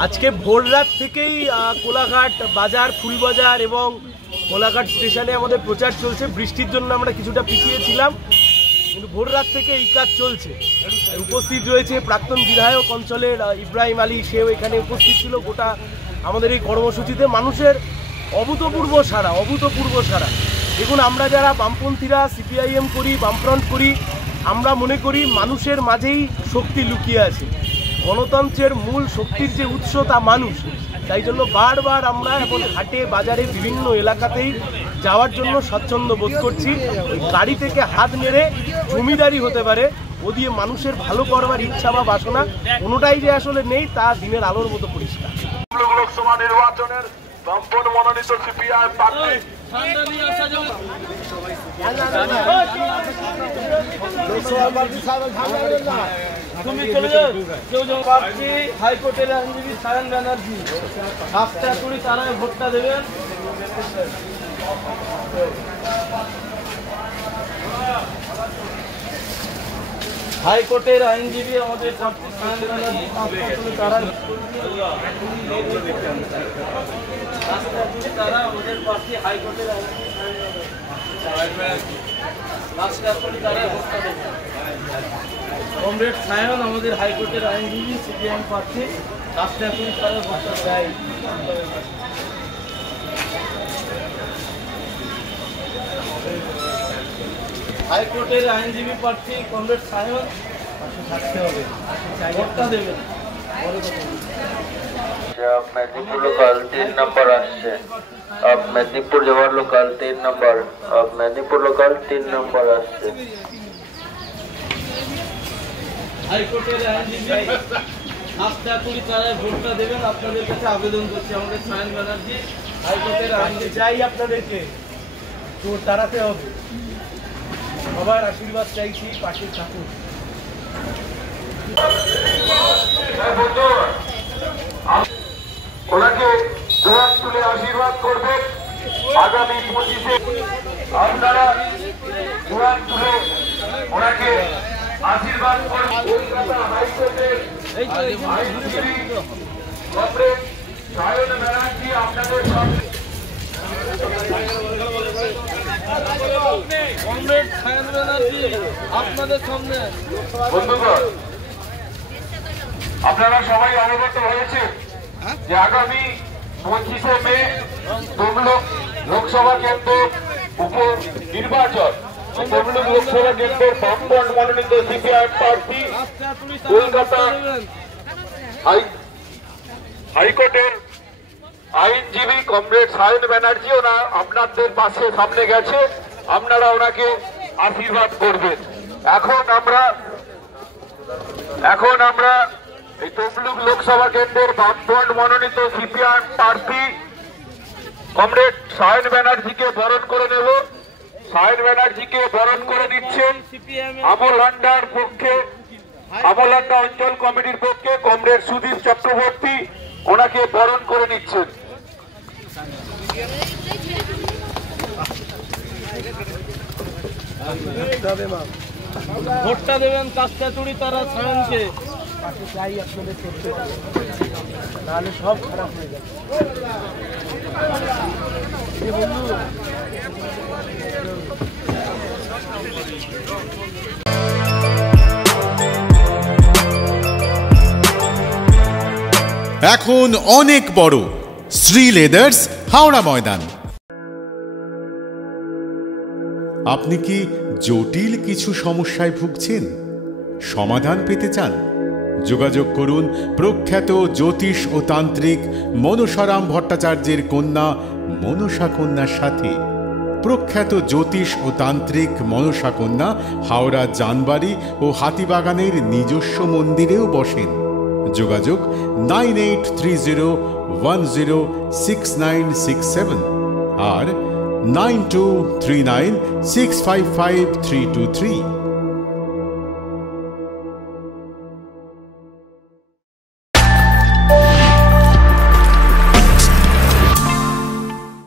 আজকে ভোর রাত থেকেই কোলাঘাট বাজার, ফুলবাজার এবং কোলাঘাট স্টেশনে আমাদের প্রচার চলছে। বৃষ্টির জন্য আমরা কিছুটা পিছিয়ে ছিলাম, কিন্তু ভোর রাত থেকে এই কাজ চলছে। উপস্থিত রয়েছে প্রাক্তন বিধায়ক অঞ্চলের ইব্রাহিম আলী, সেও এখানে উপস্থিত ছিল। গোটা আমাদের এই কর্মসূচিতে মানুষের অভূতপূর্ব সাড়া। দেখুন, আমরা যারা বামপন্থীরা সিপিআইএম করি, বামফ্রন্ট করি, আমরা মনে করি মানুষের মাঝেই শক্তি লুকিয়ে আছে। গণতন্ত্রের মূল শক্তির যে উৎস তা মানুষ। তাই জন্য বারবার আমরা এখন হাটে বাজারে বিভিন্ন এলাকাতেই যাওয়ার জন্য স্বচ্ছন্দ বোধ করছি। গাড়ি থেকে হাত নেড়ে জমিদারি হতে পারে, ও দিয়ে মানুষের ভালো করবার ইচ্ছা বা বাসনা কোনোটাই যে আসলে নেই, তা দিনের আলোর মতো পরিষ্কার। লোকসভা নির্বাচনের বামপন্থ মনোনীত সিপিআই প্রার্থী হাইকোর্টের আইনজীবী সায়ন ব্যানার্জি, রাস্তা করি তারা ভোটটা দেবেন। হাইকোর্টের আইনজীবী আমাদের সায়ন ব্যানার্জি, তারা তারা আমাদের প্রার্থী হাইকোর্টের আইনজীবী কমরেড সায়ন আমাদের হাইকোর্টের আইনজীবী, সিপিএম প্রার্থী, রাস্তা করি তারা ভোটটা দেয়। হাইকোর্টের আইনজীবী প্রার্থী কমরেড সায়ন থাকতে হবে, ভোটটা দেবেন। मेदिनीपुर लोकल 3 नंबर आसছে। अब मेदिनीपुर जवाहर लोकल 3 नंबर। अब मेदिनीपुर लोकल 3 नंबर आसছে। হাইকোর্টের আইনজীবী আস্থা করি তারা ভোটটা দেবেন, আপনাদের কাছে আবেদন করছি। আমাদের সায়ন ব্যানার্জি, হাইকোর্টের আইনজীবী, চাই আপনাদেরকে জোর দাঁড়াতে হবে, সবার আশীর্বাদ চাইছি, পাশে থাকুন। ওনাকে জোয়ার তুলে আশীর্বাদ করবেন। আগামী 25-এ আপনারা জোয়ার তুলে ওনাকে আশীর্বাদ করবেন। কলকাতা হাইকোর্টের আইনজীবী কমরেড সায়ন ব্যানার্জি আপনাদের সামনে। কমরেড সায়ন ব্যানার্জি আপনাদের সামনে। বন্ধুগণ, আপনারা সবাই অবগত হয়েছে যে আগামী 25শে মে তমলুক লোকসভা কেন্দ্রের উপর নির্বাচন। তমলুক লোকসভা কেন্দ্রের বামফ্রন্ট মনোনীত সিপিআই প্রার্থী কলকাতা হাইকোর্টের আইনজীবী কমরেড সায়ন ব্যানার্জি ওনা আপনাদের পাশে সামনে গেছে, আপনারা ওনাকে আশীর্বাদ করবেন। এখন আমরা এই তমলুক লোকসভা কেন্দ্রের বামফ্রন্ট মনোনীত সিপিআই প্রার্থী কমরেড সায়ন ব্যানার্জিকে বরণ করে নেব। সায়ন ব্যানার্জিকে বরণ করে দিচ্ছেন আমলান্ডা অঞ্চল কমিটির পক্ষে কমরেড সুদীপ চক্রবর্তী, ওনাকে বরণ করে নিচ্ছেন। ভোটটা দেবেন কাস্তাচুরি তারা সায়নকে, চাই আপনাদের করতে, নাহলে সব খারাপ হয়ে যাবে। এখন অনেক বড় শ্রী লেদার্স হাওড়া ময়দান। আপনি কি জটিল কিছু সমস্যায় ভুগছেন? সমাধান পেতে চান? যোগাযোগ করুন প্রখ্যাত জ্যোতিষ ও তান্ত্রিক মনসারাম ভট্টাচার্যের কন্যা মনসা কন্যার সাথে। প্রখ্যাত জ্যোতিষ ও তান্ত্রিক মনসা কন্যা হাওড়া জানবাড়ি ও হাতিবাগানের নিজস্ব মন্দিরেও বসেন। যোগাযোগ 9830106967 আর 9239655323।